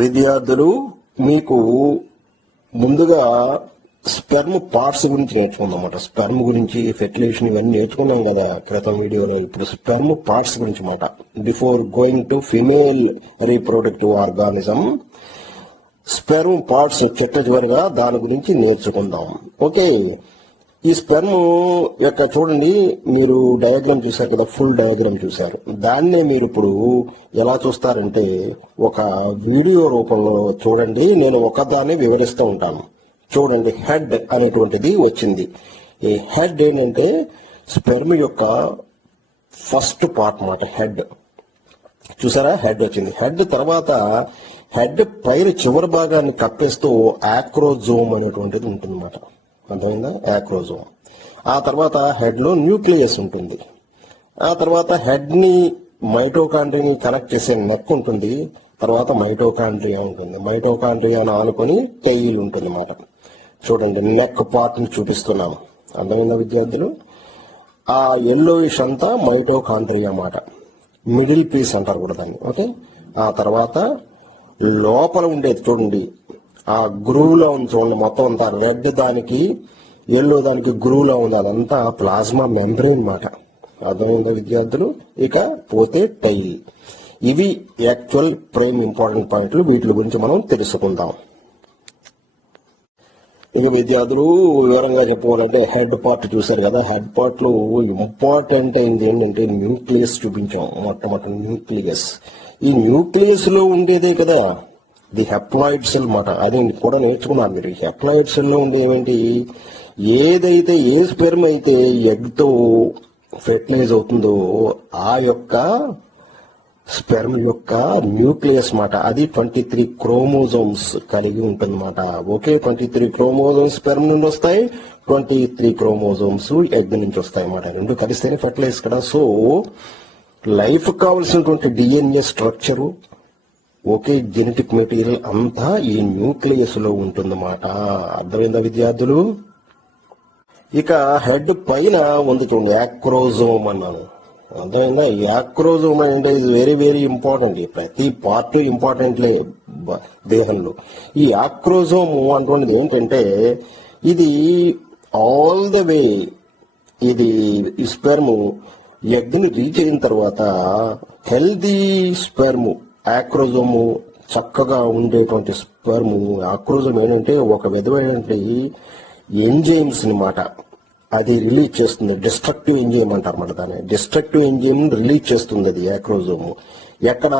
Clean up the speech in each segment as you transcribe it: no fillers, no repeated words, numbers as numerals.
విద్యార్థులు, మీకు ముందుగా స్పెర్మ్ పార్ట్స్ గురించి నేర్చుకుందాం అన్నమాట. స్పెర్మ్ గురించి, ఫెర్టిలైజేషన్ ఇవన్నీ నేర్చుకున్నాం కదా క్రితం వీడియోలో. ఇప్పుడు స్పెర్మ్ పార్ట్స్ గురించి మాట. Before going to female reproductive organism, sperm parts చిట్ట చివరిగా దాని గురించి నేర్చుకుందాం. ఓకే, ఈ స్పెర్మ్ యొక్క చూడండి, మీరు డయాగ్రామ్ చూశారు కదా, ఫుల్ డయాగ్రామ్ చూశారు. దాన్నే మీరు ఇప్పుడు ఎలా చూస్తారంటే ఒక వీడియో రూపంలో చూడండి. నేను ఒకదాన్ని వివరిస్తూ ఉంటాను. చూడండి, హెడ్ అనేటువంటిది వచ్చింది. ఈ హెడ్ ఏంటంటే స్పెర్మ్ యొక్క ఫస్ట్ పార్ట్ మాట. హెడ్ చూసారా, హెడ్ వచ్చింది. హెడ్ తర్వాత హెడ్ పైన చివరి భాగాన్ని కప్పేస్తూ ఆక్రోజోమ్ అనేటువంటిది ఉంటుంది అన్నమాట. అర్థమైందా? ఆక్రోజోమ్. ఆ తర్వాత హెడ్ లో న్యూక్లియస్ ఉంటుంది. ఆ తర్వాత హెడ్ ని మైటోకాండ్రియాని కనెక్ట్ చేసే నెక్ ఉంటుంది. తర్వాత మైటోకాండ్రియా ఉంటుంది. మైటోకాండ్రియాను ఆనుకొని టెయిల్ ఉంటుంది అన్నమాట. చూడండి, నెక్ పార్ట్ ని చూపిస్తున్నాను. అర్థమైందా విద్యార్థులు? ఆ ఎల్లోయిష్ అంతా మైటోకాండ్రియా అన్నమాట. మిడిల్ పీస్ అంటారు కూడా దాన్ని. ఓకే, ఆ తర్వాత లోపల ఉండేది చూడండి, ఆ గ్రూవ్లో ఉంది చూడండి, మొత్తం అంతా రెడ్ దానికి ఎల్లో దానికి గ్రూవ్లో ఉంది, అదంతా ప్లాస్మా మెంబ్రెయిన్ మాట. అర్థమైందా విద్యార్థులు? ఇక పోతే టైల్. ఇవి యాక్చువల్ ప్రైమ్ ఇంపార్టెంట్ పాయింట్లు. వీటి గురించి మనం తెలుసుకుందాం. ఇక విద్యార్థులు వివరంగా చెప్పుకోవాలంటే హెడ్ పార్ట్ చూశారు కదా. హెడ్ పార్ట్ లో ఇంపార్టెంట్ అయింది ఏంటంటే న్యూక్లియస్ చూపించాం. మొట్టమొదటి న్యూక్లియస్. ఈ న్యూక్లియస్ లో ఉండేదే కదా ది హెప్లాయిడ్ సెల్ మాట. అది కూడా నేర్చుకున్నారు మీరు. హెప్లాయిడ్ సెల్ లో ఉండే ఏమేంటి, ఏదైతే ఏ స్పెర్మ్ అయితే ఎగ్ తో ఫెర్టిలైజ్ అవుతుందో ఆ యొక్క స్పెర్మ్ యొక్క న్యూక్లియస్ మాట. అది 23 క్రోమోజోమ్స్ కలిగి ఉంటుంది మాట. ఓకే, 23 క్రోమోజోమ్స్ స్పెర్మ్ నుండి వస్తాయి, 23 క్రోమోజోమ్స్ ఎగ్ నుంచి వస్తాయి అన్నమాట. రెండు కలిస్తేనే ఫెర్టిలైజ్ కదా. సో లైఫ్ కావాల్సినటువంటి DNA structure, okay, genetic material అంతా ఈ న్యూక్లియస్ లో ఉంటుందన్నమాట. అర్థమైందా విద్యార్థులు? ఇక హెడ్ పైన ఉంది చూడండి, యాక్రోజోమ్ అన్నాను. అర్థమైందా? యాక్రోజోమ్ అంటే ఇది వెరీ వెరీ ఇంపార్టెంట్. ప్రతి పార్ట్ ఇంపార్టెంట్లే దేహంలో. ఈ యాక్రోజోమ్ అటువంటిది ఏంటంటే ఇది ఆల్ ద వే ఇది స్పెర్మ్ ఎగ్ ని రీచ్ అయిన తర్వాత హెల్దీ స్పెర్మ్ ఆక్రోజోము చక్కగా ఉండేటువంటి స్పెర్మ్. ఆక్రోజోమ్ ఏంటంటే ఒక విధమైనటువంటి ఎంజైమ్స్ మాట. అది రిలీజ్ చేస్తుంది. డిస్ట్రక్టివ్ ఎంజైమ్ అంటారు అన్నమాట. దాన్ని డిస్ట్రక్టివ్ ఎంజైమ్ రిలీజ్ చేస్తుంది అది ఆక్రోజోమ్. ఎక్కడ?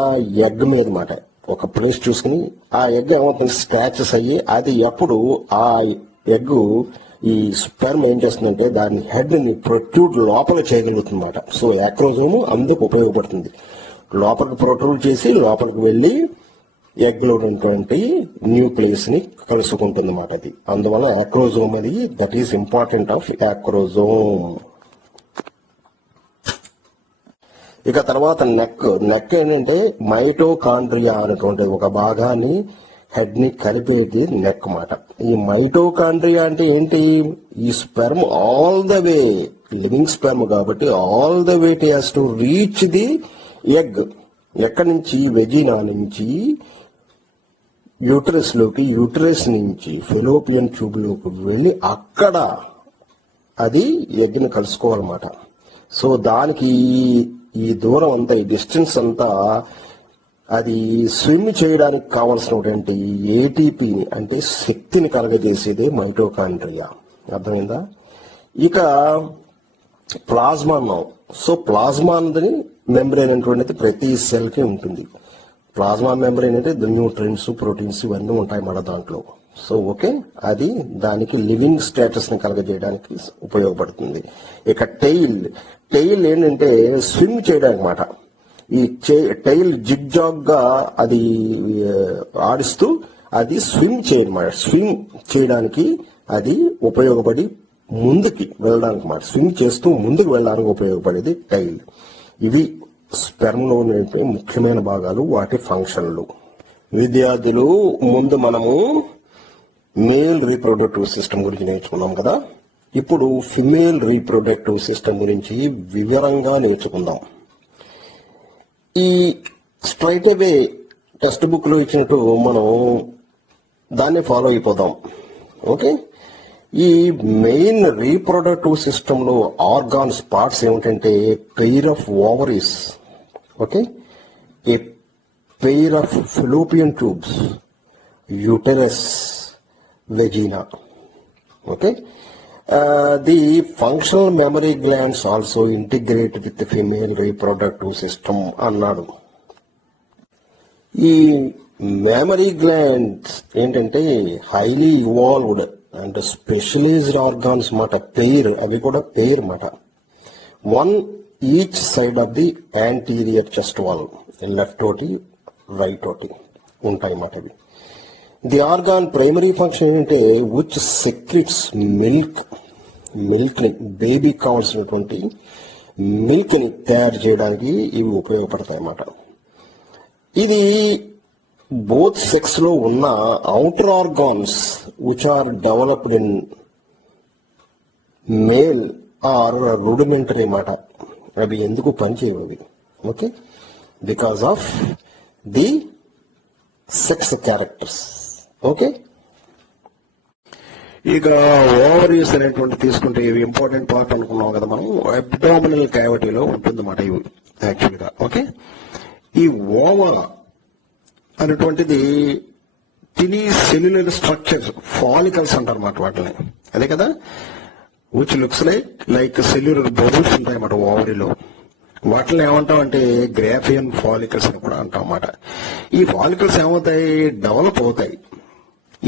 ఎగ్ మీద మాట. ఒక ప్లేస్ చూసుకుని ఆ ఎగ్ ఏమవుతుంది, స్క్రాచెస్ అయ్యి అది ఎప్పుడు ఆ ఎగ్ ఈ స్పెర్మ్ ఏం చేస్తుందంటే దాని హెడ్ ని ప్రొట్రూడ్ లోపల చేయగలుగుతుంది అన్నమాట. సో ఆక్రోజోమ్ అందుకు ఉపయోగపడుతుంది. లోపలికి ప్రొట్రూడ్ చేసి లోపలికి వెళ్లి ఎగ్ లో ఉన్నటువంటి న్యూక్లియస్ ని కలుసుకుంటుంది అన్నమాట. అది అందువల్ల ఆక్రోజోమ్ అది దట్ ఈస్ ఇంపార్టెంట్ ఆఫ్ ఆక్రోజోమ్. ఇక తర్వాత నెక్ ఏంటంటే మైటోకాండ్రియా అనేటువంటి ఒక భాగాన్ని హెడ్ ని కలిపేది నెక్ మాట. ఈ మైటోకాండ్రియా అంటే ఏంటి? ఈ sperm all the way living sperm కాబట్టి all the way it has to reach the egg. ఎక్కడి నుంచి? వెజినా నుంచి యూటరస్ లోకి, యూటరస్ నుంచి ఫెలోపియన్ ట్యూబ్ లోకి వెళ్ళి అక్కడ అది ఎగ్ ని కలుసుకోవాలన్నమాట. సో దానికి ఈ దూరం అంతా, ఈ డిస్టెన్స్ అంతా అది స్విమ్ చేయడానికి కావాల్సినటువంటి ఏటీపీని అంటే శక్తిని కలగజేసేదే మైటోకాండ్రియా. అర్థమైందా? ఇక ప్లాస్మా అన్నాం. సో ప్లాస్మా అనేది మెంబ్రేన్ అనేటువంటిది ప్రతి సెల్ కి ఉంటుంది. ప్లాస్మా మెంబ్రేన్ అంటే న్యూట్రియన్స్, ప్రోటీన్స్ ఇవన్నీ ఉంటాయి మన దాంట్లో. సో ఓకే, అది దానికి లివింగ్ స్టేటస్ ని కలగజేయడానికి ఉపయోగపడుతుంది. ఇక టెయిల్ ఏంటంటే స్విమ్ చేయడానికి అన్నమాట. ఈ టైల్ జిగ్జాగ్ గా అది ఆడిస్తూ అది స్విమ్ చేయడానికి అది ఉపయోగపడి ముందుకి వెళ్ళడానికి మాట, స్విమ్ చేస్తూ ముందుకు వెళ్ళడానికి ఉపయోగపడేది టైల్. ఇవి స్పెర్మ్ లో ముఖ్యమైన భాగాలు, వాటి ఫంక్షన్లు. విద్యార్థులు, ముందు మనము మేల్ రీప్రొడక్టివ్ సిస్టమ్ గురించి నేర్చుకున్నాం కదా. ఇప్పుడు ఫిమేల్ రీప్రొడక్టివ్ సిస్టమ్ గురించి వివరంగా నేర్చుకుందాం. ఈ స్ట్రైట్ అవే టెక్స్ట్ బుక్ లో ఇచ్చినట్టు మనం దాన్ని ఫాలో అయిపోదాం. ఓకే, ఈ మెయిన్ రీప్రొడక్టివ్ సిస్టమ్ లో ఆర్గాన్స్, పార్ట్స్ ఏమిటంటే pair of ovaries, okay, a pair of fallopian tubes, uterus, vagina. Okay, the functional memory glands also integrate with the female reproductive system అన్నాడు. ఈ మెమరీ గ్లాండ్స్ ఏంటంటే highly evolved and specialised organs మాట, అవి కూడా pair మాట. One each side of the anterior chest wall, left ఒకటి right ఒకటి ఉంటాయి మాట. ఇవి ది ఆర్గాన్ ప్రైమరీ ఫంక్షన్ ఏంటంటే విచ్ సెక్రిట్స్ మిల్క్ ని, బేబీకి కావాల్సినటువంటి మిల్క్ ని తయారు చేయడానికి ఇవి ఉపయోగపడతాయి అన్నమాట. ఇది బోత్ సెక్స్ లో ఉన్న outer organs which are developed in male are rudimentary మాట. అవి ఎందుకు పనిచేయవు అవి, okay, because of the sex characters. Okay, ఇక ఓవరీస్ అనేటువంటి తీసుకుంటే ఇవి ఇంపార్టెంట్ పార్ట్ అనుకున్నాం కదా మనం. అబ్డామినల్ క్యావిటీలో ఉంటుందన్నమాట ఇవి యాక్చువల్గా. ఓకే, ఈ ఓవా అనేటువంటిది తిని సెల్యులర్ స్ట్రక్చర్, ఫాలికల్స్ అంటారు అన్నమాట వాటిని. అదే కదా, which looks like cellular bubbles ఉంటాయి అన్నమాట ఓవరీలో. వాటిని ఏమంటాం అంటే గ్రాఫియన్ ఫాలికల్స్ అని కూడా అంటాం అన్నమాట. ఈ ఫాలికల్స్ ఏమవుతాయి, డెవలప్ అవుతాయి.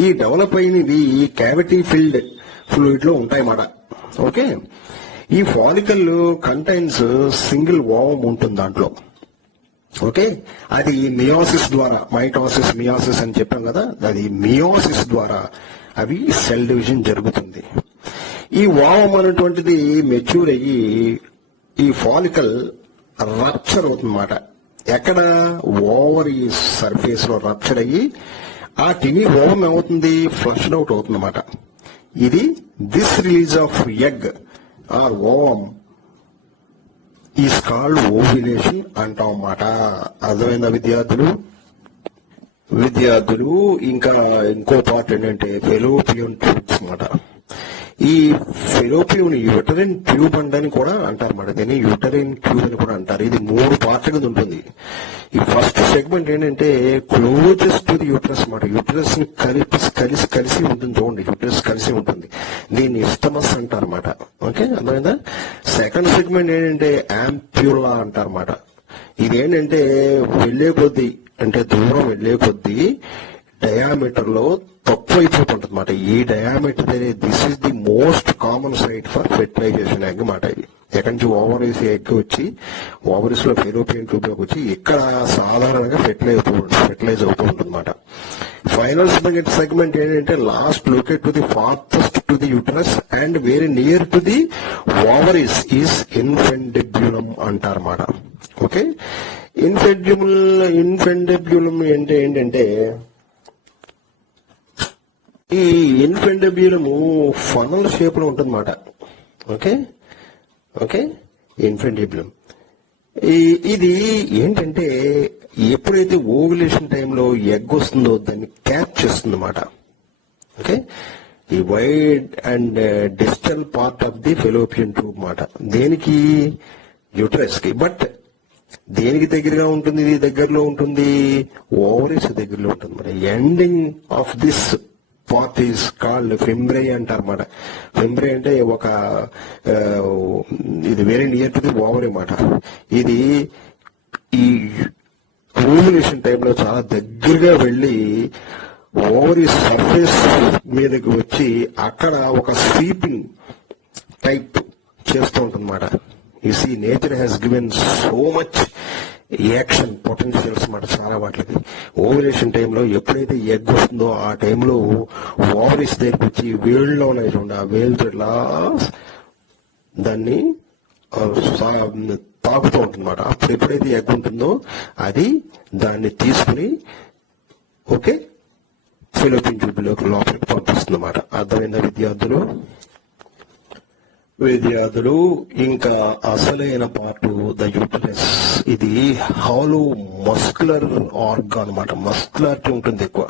ఈ డెవలప్ అయినవి క్యావిటీ ఫిల్డ్ ఫ్లూయిడ్ లో ఉంటాయన్నమాట. ఓకే, ఈ ఫాలికల్ కంటైన్స్ సింగిల్ ఓవం ఉంటుంది దాంట్లో. ఓకే, అది మియోసిస్ ద్వారా, మైటోసిస్, మియోసిస్ అని చెప్పాం కదా, అది మియోసిస్ ద్వారా అవి సెల్ డివిజన్ జరుగుతుంది. ఈ ఓవం అనేటువంటిది మెచ్యూర్ అయ్యి ఈ ఫాలికల్ రప్చర్ అవుతుందన్నమాట. ఎక్కడ, ఓవరీ సర్ఫేస్ లో రప్చర్ అయ్యి ఆ టినీ ఓవం ఏమవుతుంది, ఫ్లష్డ్ అవుట్ అవుతుంది అన్నమాట. ఇది this release of egg or ovum is called ovulation అంటాం అన్నమాట. అర్థమైందా విద్యార్థులు? ఇంకా ఇంకో పార్ట్ ఏంటంటే ఫెలోపియన్ ట్యూబ్స్ అన్నమాట. ఈ ఫెలోపియన్ యూటరిన్ ట్యూబ్ అని కూడా అంటారు అన్నమాట. దీన్ని యూటరిన్ ట్యూబ్ అని కూడా అంటారు. ఇది 3 పార్ట్ల కింద ఉంటుంది. ఈ ఫస్ట్ సెగ్మెంట్ ఏంటంటే క్లోజెస్ట్ టు ది యూటరస్ అన్నమాట. యూటరస్ ని కలిసి ఉంటుంది చూడండి, యూటరస్ కలిసి ఉంటుంది. దీన్ని ఇస్టమస్ అంటారు అన్నమాట. ఓకే, అర్థమైందా? సెకండ్ సెగ్మెంట్ ఏంటంటే యాంప్యూలా అంటారు అన్నమాట. ఇదేంటంటే వెళ్లే కొద్దీ, అంటే దూరం వెళ్లే కొద్దీ డయామీటర్ లో తక్కువ అయిపోతుంటుంది అన్నమాట. ఈ diameter this is the most common site for fertilization egg మాట. ఇది ఎక్కడి నుంచి ఓవరీస్ ఎగ్ వచ్చి ఓవరీస్ లో ఫెలోపియన్ ట్యూబ్ లోకి వచ్చి ఇక్కడ సాధారణంగా ఫెర్టిలైజ్ అవుతూ ఉంటుంది అన్నమాట. ఫైనల్ సెగ్మెంట్ ఏంటంటే last locate to the farthest to the uterus and very near to the ovaries is infundibulum అంటారన్నమాట. ఓకే, ఇన్ఫెండెబ్యులం అంటే ఏంటంటే ఈ ఇన్ఫెండెబ్యులము ఫనల్ షేప్ లో ఉంటుందన్నమాట. ఓకే, ఇన్ఫెండెబ్యులం ఇది ఏంటంటే ఎప్పుడైతే ఓవ్యులేషన్ టైంలో ఎగ్ వస్తుందో దాన్ని క్యాప్ చేస్తుంది అన్నమాట. ఓకే, ఈ wide and distal part of the fallopian tube మాట. దేనికి, యూటరస్ కి. బట్ దేనికి దగ్గరగా ఉంటుంది, ఇది దగ్గరలో ఉంటుంది, ఓవరీస్ దగ్గరలో ఉంటుంది మరి. Ending of this part is called fimbriae అంటారు అన్నమాట. ఫింబ్రే అంటే ఒక ఇది very near to the ovary అన్నమాట. ఇది ఈ ఓవ్యులేషన్ టైంలో చాలా దగ్గరగా వెళ్ళి ఓవరీ సర్ఫేస్ మీదకి వచ్చి అక్కడ ఒక స్వీపింగ్ టైప్ చేస్తూ ఉంటుందన్నమాట. You see nature has given so much action potentials మాట చాలా వాటికి. ఓవ్యులేషన్ టైంలో ఎప్పుడైతే ఎగ్ వస్తుందో ఆ టైంలో ఓవరీస్ దగ్గరికి వచ్చి వేళ్ళలో ఉన్నాయి చూడండి, ఆ వేలుతో ఇట్లా దాన్ని తాగుతూ ఉంటుందన్నమాట. అప్పుడు ఎప్పుడైతే ఎగ్ ఉంటుందో అది దాన్ని తీసుకుని ఓకే ఫెలోపియన్ ట్యూబ్లోకి లోపలికి పంపిస్తుంది అన్నమాట. అర్థమైందా విద్యార్థులు? ఇంకా అసలైన పార్ట్ ద యూటరస్. ఇది హాలో మస్కులర్ ఆర్గాన్ అన్నమాట. మస్కులారిటీ ఉంటుంది ఎక్కువ.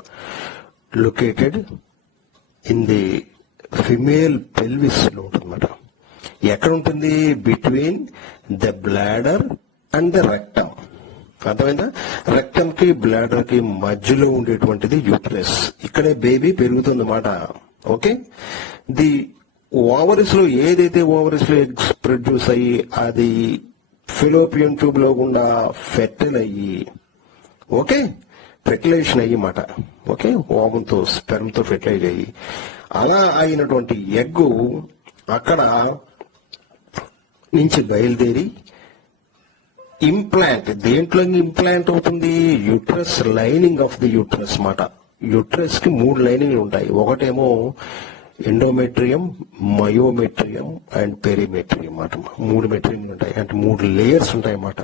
Located in the female pelvis లో ఉంటుంది అన్నమాట. ఎక్కడ ఉంటుంది? Between the bladder and the rectum. అర్థమైందా? రెక్టమ్ కి బ్లాడర్ కి మధ్యలో ఉండేటువంటిది యూటరస్. ఇక్కడే బేబీ పెరుగుతుంది అన్నమాట. ఓకే, ది ఓవరీస్ లో ఏదైతే ఓవరీస్ లో ఎగ్స్ ప్రొడ్యూస్ అయ్యి అది ఫెలోపియన్ ట్యూబ్ లో గుండా ఫెర్టైల్ అయ్యి ఓకే ఫెర్టిలైజేషన్ అయ్యి మాట. ఓకే, ఓవంతో స్పెర్మ్ తో ఫెర్టిలైజ్ అయ్యి అలా అయినటువంటి ఎగ్ అక్కడ నుంచి బయలుదేరి ఇంప్లాంట్ దేంట్లో ఇంప్లాంట్ అవుతుంది? Uterus lining of the uterus మాట. యూట్రస్ కి 3 లైనింగ్లు ఉంటాయి. ఒకటేమో ఎండోమెట్రియం, మయోమెట్రియం అండ్ పెరిమెట్రియం మాట. 3 మెట్రియంలు ఉంటాయి, అంటే 3 లేయర్స్ ఉంటాయి అన్నమాట.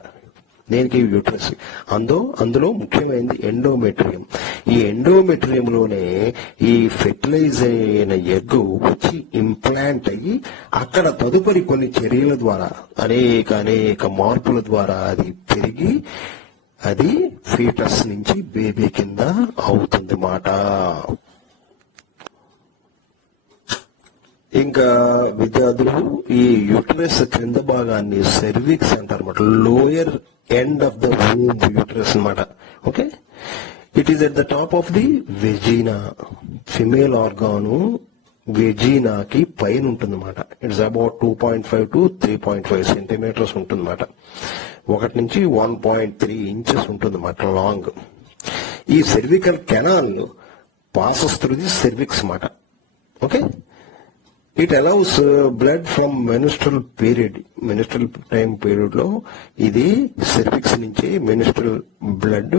దేనికి? యూట్రస్. అందులో ముఖ్యమైనది ఎండోమెట్రియం. ఈ ఎండోమెట్రియంలోనే ఈ ఫెర్టిలైజ్ అయిన ఎగ్ వచ్చి ఇంప్లాంట్ అయ్యి అక్కడ తదుపరి కొన్ని చర్యల ద్వారా అనేక మార్పుల ద్వారా అది పెరిగి అది ఫీటస్ నుంచి బేబీ కింద అవుతుంది మాట. ఇంకా విద్యార్థులు ఈ యూటరస్ క్రింద భాగాన్ని సెర్విక్స్ అంటారు అన్నమాట. Lower end of the womb uterus అన్నమాట. Okay, it is at the top of the vagina. Female organ వెజీనాకి పైన ఉంటుందన్నమాట. ఇట్స్ అబౌట్ 2.5 to 3.5 సెంటీమీటర్స్ ఉంటుందన్నమాట. 1 నుంచి 1.3 ఇంచెస్ ఉంటుందన్నమాట లాంగ్. ఈ cervical canal passes through the cervix అన్నమాట. Okay, it allows blood from menstrual period. Menstrual time period లో ఇది సెర్విక్స్ నుంచి మెనిస్ట్రల్ బ్లడ్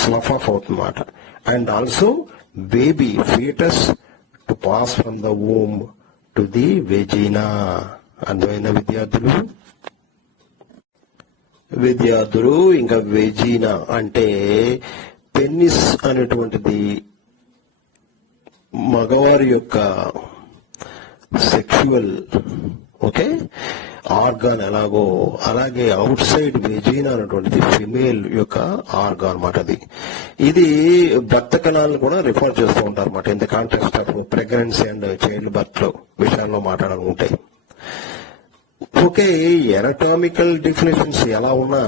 స్లఫ్ ఆఫ్ అవుతుందన్నమాట. And also baby foetus to pass from the womb to the vagina. అర్థమైన విద్యార్థులు? ఇంకా వెజీనా అంటే పెన్నిస్ అనేటువంటిది మగవారి యొక్క సెక్చువల్ ఓకే ఆర్గాన్ ఎలాగో అలాగే అవుట్ సైడ్ వెజీనా అనేటువంటిది ఫిమేల్ యొక్క ఆర్గాన్ అన్నమాట. ఇది భర్త కణాలను కూడా రిఫర్ చేస్తూ ఉంటారు అన్నమాట. In the context of pregnancy and child birth లో విషయాల్లో మాట్లాడాలనుకుంటాయి. ఓకే, ఎనటామికల్ డెఫినేషన్స్ ఎలా ఉన్నా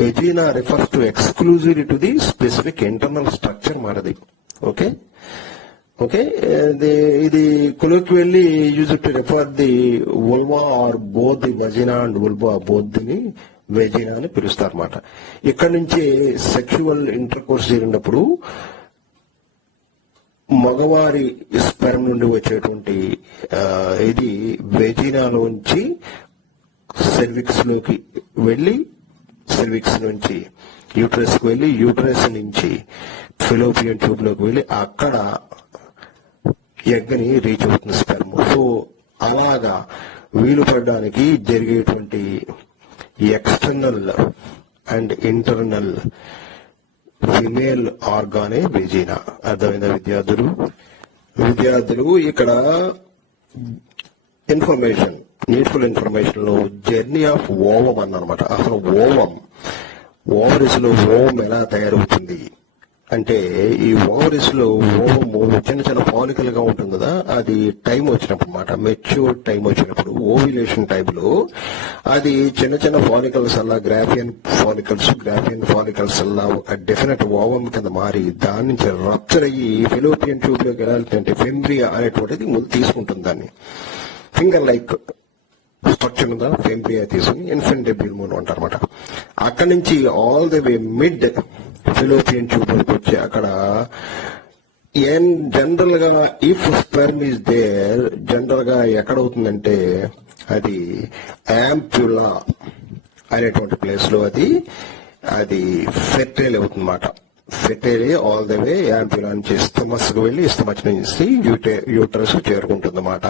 vagina refers to exclusively to the specific internal structure మారది. ఓకే ఓకే, ఇది colloquially use to refer the vulva or both the vagina and vulva both the vagina అని పిలుస్తారు అన్నమాట. ఇక్కడ నుంచి సెక్షువల్ ఇంటర్ కోర్స్ జరిగినప్పుడు మగవారి స్పెర్మ్ నుండి వచ్చేటువంటి ఇది వెజినాలోంచి సెర్విక్స్ లోకి వెళ్లి సెర్విక్స్ నుంచి యూట్రస్ కి వెళ్లి యూట్రస్ నుంచి ఫెలోపియన్ ట్యూబ్ లోకి వెళ్లి అక్కడ ఎగ్ ని రీచ్ అవుతుంది స్పెర్మ్. సో అలాగా వీలు పడడానికి జరిగేటువంటి ఎక్స్టర్నల్ అండ్ ఇంటర్నల్ ఫిమేల్ ఆర్గానే వెజీనా. అర్థమైందా విద్యార్థులు? ఇక్కడ ఇన్ఫర్మేషన్, నీడ్ఫుల్ ఇన్ఫర్మేషన్ లో జర్నీ ఆఫ్ ఓవం అన్నమాట. అసలు ఓవరీస్ లో ఓవం ఎలా తయారవుతుంది అంటే ఈ ఓవరీస్ లో ఓవము చిన్న ఫాలికల్ గా ఉంటుంది కదా, అది టైం వచ్చినప్పుడు అన్నమాట, మెచ్యూర్ టైం వచ్చినప్పుడు ఓవ్యులేషన్ టైం లో అది చిన్న ఫాలికల్స్ అలా గ్రాఫియన్ ఫాలికల్స్ అలా ఒక డెఫినెట్ ఓవం కింద మారి దాని నుంచి రప్చర్ అయ్యి ఫెలోపియన్ ట్యూబ్ లోకి వెళ్ళాలంటే ఫెంబ్రియా అనేటువంటిది ముందు తీసుకుంటుంది. దాన్ని ఫింగర్ లైక్ స్ట్రక్చర్ ఉందా ఫెంబ్రియా తీసుకుని ఇన్ఫెంటబుల్ అంటారు అనమాట. అక్కడి నుంచి all the way mid fallopian tube వరకు వచ్చి అక్కడ జనరల్ గా if sperm is there general గా ఎక్కడవుతుందంటే అది యాంప్యులా అనేటువంటి ప్లేస్ లో అది ఫెర్టైల్ అవుతుందన్నమాట. ఫెర్టైల్ ఆల్ ద వే యాంప్యులా నుంచి స్టమస్ కు వెళ్ళి స్టమచ్ నుంచి యూటరస్ చేరుకుంటుంది అన్నమాట.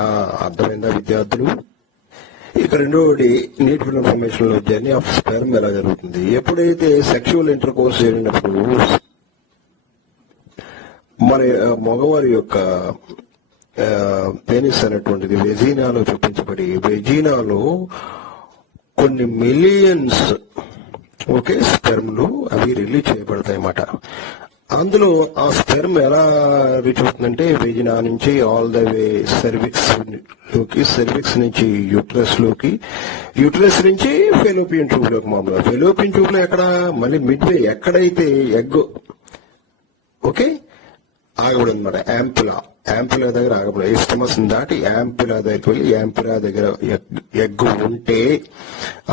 అర్థమైందా విద్యార్థులు? ఇక రెండోది నీట్ ఫిల్ ఇన్ఫర్మేషన్ లో జర్నీ ఆఫ్ స్పెర్మ్ ఎలా జరుగుతుంది. ఎప్పుడైతే సెక్షువల్ ఇంటర్ కోర్స్ జరిగినప్పుడు మన మగవారి యొక్క పెనిస్ అనేటువంటిది వెజీనాలో చూపించబడి వెజీనాలో కొన్ని మిలియన్స్ స్పెర్మ్లు అవి రిలీజ్ చేయబడతాయి అన్నమాట. అందులో ఆ స్పెర్మ్ ఎలా రీచ్ అవుతుందంటే వెజినా నుంచి ఆల్ ద వే సెర్విక్స్ లోకి, సెర్విక్స్ నుంచి యూట్రస్ లోకి, యూట్రస్ నుంచి ఫెలోపియన్ ట్యూబ్ లోకి. మామూలుగా ఫెలోపియన్ ట్యూబ్ లో ఎక్కడ మళ్ళీ మిడ్ వే ఎక్కడైతే ఎగ్ ఆగబడి అనమాట. యాంపులా దగ్గర ఆగబడి స్టమస్ దాటి యాంపులా దగ్గరికి వెళ్ళి యాంపులా దగ్గర ఎగ్ ఉంటే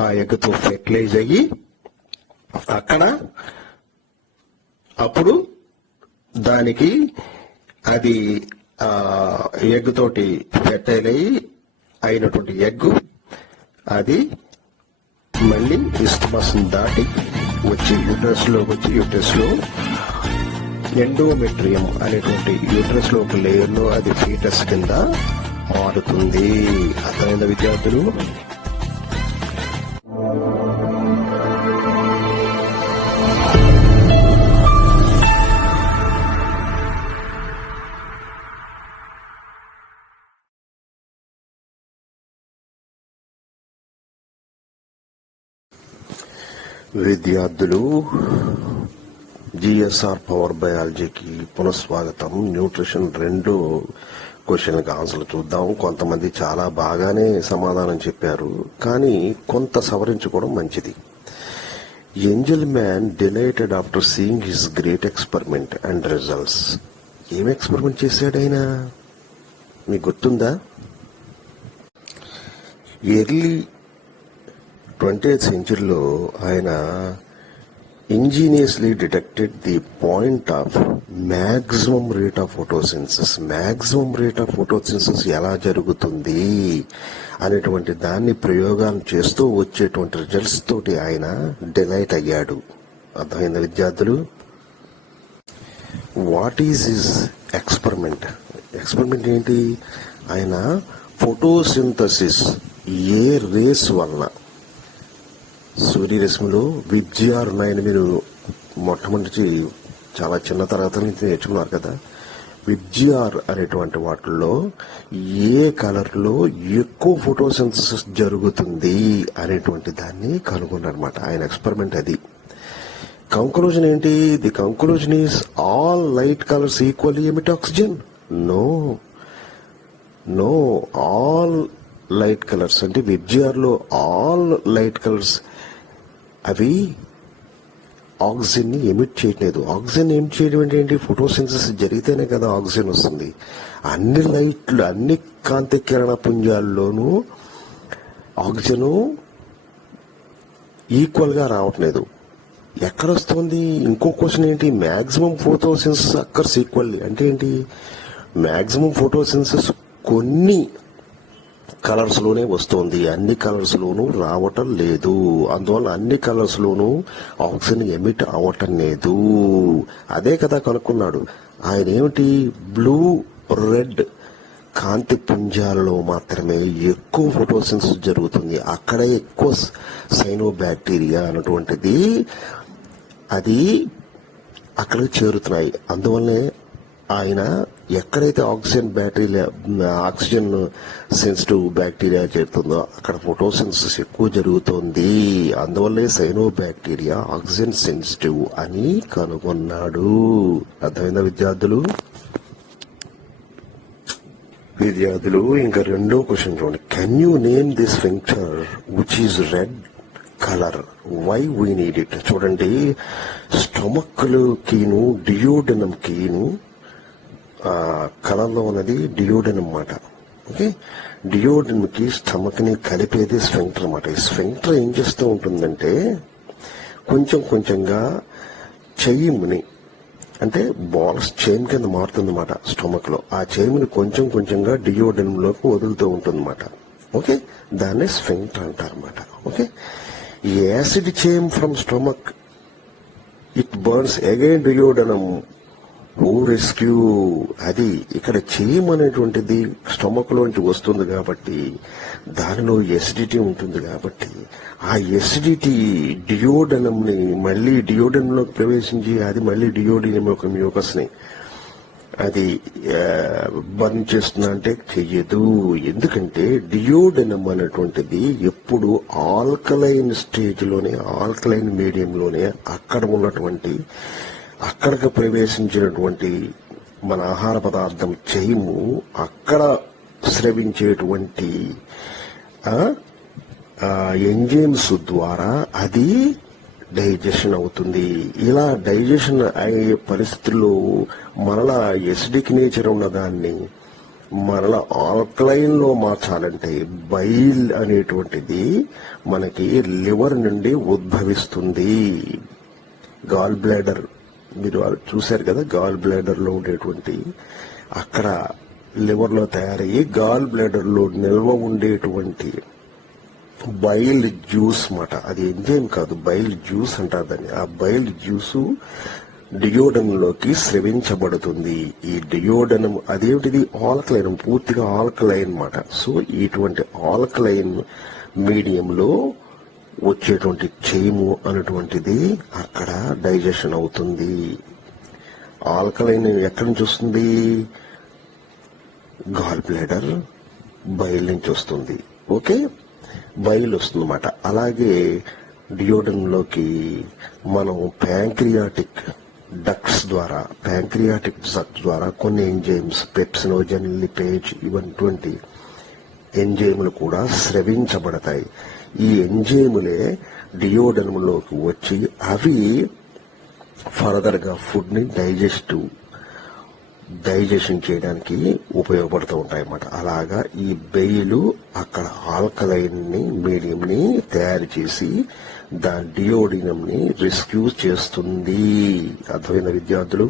ఆ ఎగ్ తో ఫెర్టిలైజ్ అయ్యి అప్పుడు దానికి అది ఎగ్ తోటి ఫెర్టైల్ అయినటువంటి ఎగ్ అది మళ్ళీ స్టమస్ దాటి వచ్చి యూట్రస్ లో ఎండోమెట్రియం అనేటువంటి యూట్రస్ లో ఒక లేయర్ లో అది ఫీటస్ కింద మారుతుంది. అర్థమైందా విద్యార్థులు? విద్యార్థులు జిఎస్ఆర్ పవర్ బయాలజీకి పునఃస్వాగతం. న్యూట్రిషన్ 2 క్వశ్చన్కి ఆన్సర్లు చూద్దాం. కొంతమంది చాలా బాగానే సమాధానం చెప్పారు, కానీ కొంత సవరించుకోవడం మంచిది. Engelmann delighted after seeing his great experiment and results. ఏం ఎక్స్పెరిమెంట్ చేశాడు ఆయన, మీకు గుర్తుందా? ఎర్లీ 20th centuryలో ఆయన ingeniously detected the point of maximum rate of photosynthesis. Maximum rate of photosynthesis ఎలా జరుగుతుంది అనేటువంటి దాన్ని ప్రయోగాలు చేస్తూ వచ్చేటువంటి రిజల్ట్స్ తోటి ఆయన డిలైట్ అయ్యాడు. అర్థమైంది విద్యార్థులు? What is his experiment? Experiment ఏంటి? ఆయన ఫోటోసింథసిస్ ఏ రేస్ వలన, సూర్యరశ్మిలో విబ్జిఆర్ ఉన్నాయని మీరు మొట్టమొదటి చాలా చిన్న తరగతి నుంచి నేర్చుకున్నారు కదా. విబ్జిఆర్ అనేటువంటి వాటిల్లో ఏ కలర్ లో ఎక్కువ ఫోటోసింథసిస్ జరుగుతుంది అనేటువంటి దాన్ని కనుగొన్నారన్నమాట. ఆయన ఎక్స్పెరిమెంట్ అది. కంక్లూజన్ ఏంటి? The conclusion is all light colours equally emit oxygen. No all light colours అంటే విబ్జిఆర్ లో ఆల్ లైట్ కలర్స్ అవి ఆక్సిజన్ ని ఎమిట్ చేయట్లేదు. ఆక్సిజన్ ఎమిట్ చేయడం ఏంటి? ఫోటోసింథసిస్ జరిగితేనే కదా ఆక్సిజన్ వస్తుంది. అన్ని లైట్లు, అన్ని కాంతి కిరణ పుంజాల్లోనూ ఆక్సిజన్ ఈక్వల్ గా రావట్లేదు. ఎక్కడొస్తుంది? ఇంకో క్వశ్చన్ ఏంటి? మ్యాక్సిమం ఫోటోసింథసిస్ అక్కర్స్ ఈక్వల్లీ అంటే ఏంటి? మ్యాక్సిమం ఫోటోసింథసిస్ కొన్ని కలర్స్ లోనే వస్తుంది, అన్ని కలర్స్ లోనూ రావటం లేదు. అందువల్ల అన్ని కలర్స్ లోనూ ఆక్సిజన్ ఎమిట్ అవటం లేదు. అదే కదా కనుక్కున్నాడు ఆయన. ఏమిటి? బ్లూ రెడ్ కాంతి పుంజాలలో మాత్రమే ఎక్కువ ఫోటోసింథసిస్ జరుగుతుంది. అక్కడ ఎక్కువ సైనోబాక్టీరియా అన్నటువంటిది అది అక్కడికి చేరుతున్నాయి. అందువల్లనే ఆయన ఎక్కడైతే ఆక్సిజన్ సెన్సిటివ్ బ్యాక్టీరియా చేరుతుందో అక్కడ ఫోటోసింథసిస్ ఎక్కువ జరుగుతోంది. అందువల్లే సైనోబాక్టీరియా ఆక్సిజన్ సెన్సిటివ్ అని కనుగొన్నాడు. అర్థమైందా విద్యార్థులు? ఇంకా రెండో క్వశ్చన్ చూడండి. Can you name this picture which is red colour, why we need it? చూడండి, స్టమక్ కీను డియోడెనం కీను కలర్ లో ఉన్నది డియోడెనం అన్నమాట. ఓకే, డియోడెనమ్ కి స్టమక్ ని కలిపేది స్ఫింక్టర్ అన్నమాట. ఈ స్ఫింక్టర్ ఏం చేస్తూ ఉంటుందంటే కొంచెం కొంచెంగా చెయ్యిని అంటే బాల్స్ చైన్ కింద మారుతుంది అన్నమాట స్టమక్ లో. ఆ చైన్ కొంచెం కొంచెంగా డియోడెనమ్ లోకి వదులుతూ ఉంటుంది అన్నమాట. ఓకే, దాన్ని స్ఫింక్టర్ అంటారు అన్నమాట. ఓకే, ఈ acid chyme from stomach it burns again duodenum who rescue. అది ఇక్కడ చైమ్ అనేటువంటిది స్టమక్ లోంచి వస్తుంది కాబట్టి దానిలో ఎసిడిటీ ఉంటుంది కాబట్టి ఆ ఎసిడిటీ డియోడెనమ్ ని మళ్ళీ డియోడెనమ్ లోకి ప్రవేశించి అది మళ్ళీ డియోడినం యొక్క మ్యూకస్ ని అది బర్న్ చేస్తుందా అంటే చెయ్యదు. ఎందుకంటే డియోడెనమ్ అనేటువంటిది ఎప్పుడు ఆల్కలైన్ స్టేజ్ లోనే, ఆల్కలైన్ మీడియంలోనే అక్కడికి ప్రవేశించినటువంటి మన ఆహార పదార్థం చైము అక్కడ స్రవించేటువంటి ఎంజైమ్స్ ద్వారా అది డైజెషన్ అవుతుంది. ఇలా డైజెషన్ అయ్యే పరిస్థితుల్లో మరలా ఎసిడిక్ నేచర్ ఉన్నదాన్ని మరలా ఆల్కలైన్ లో మార్చాలంటే బైల్ అనేటువంటిది మనకి లివర్ నుండి ఉద్భవిస్తుంది. గాల్ బ్లాడర్ మీరు చూశారు కదా, గాల్ బ్లాడర్ లో ఉండేటువంటి అక్కడ లివర్ లో తయారయ్యి గాల్ బ్లాడర్ లో నిల్వ ఉండేటువంటి బైల్ జ్యూస్ మాట. అది ఎంజైమ్ కాదు, బైల్ జ్యూస్ అంటారు దాన్ని. ఆ బైల్ జ్యూసు డియోడెనమ్ లోకి స్రవించబడుతుంది. ఈ డియోడెనమ్ అదేమిటిది ఆల్కలైన్, పూర్తిగా ఆల్కలైన్ మాట. సో ఇటువంటి ఆల్కలైన్ మీడియంలో వచ్చేటువంటి చైము అనేటువంటిది అక్కడ డైజెషన్ అవుతుంది. ఆల్కలైన్ ఎక్కడి నుంచి వస్తుంది? గాల్ బ్లాడర్ బైల్ నుంచి వస్తుంది. ఓకే, బైల్ వస్తుందన్నమాట. అలాగే డియోడెనమ్ లోకి మనం ప్యాంక్రియాటిక్ డక్ట్స్ ద్వారా కొన్ని ఎంజైమ్స్ పెప్సినోజన్, లిపేజ్ ఇటువంటి ఎంజైములు కూడా స్రవించబడతాయి. ఈ ఎంజైములే డియోడెనమ్ లోకి వచ్చి అవి ఫర్దర్ గా ఫుడ్ ని డైజెషన్ చేయడానికి ఉపయోగపడుతూ ఉంటాయి అన్నమాట. అలాగా ఈ బెయిలు అక్కడ ఆల్కలైన్ మీడియం ని తయారు చేసి దాని డియోడినం ని రెస్క్యూ చేస్తుంది. అర్థమైన విద్యార్థులు?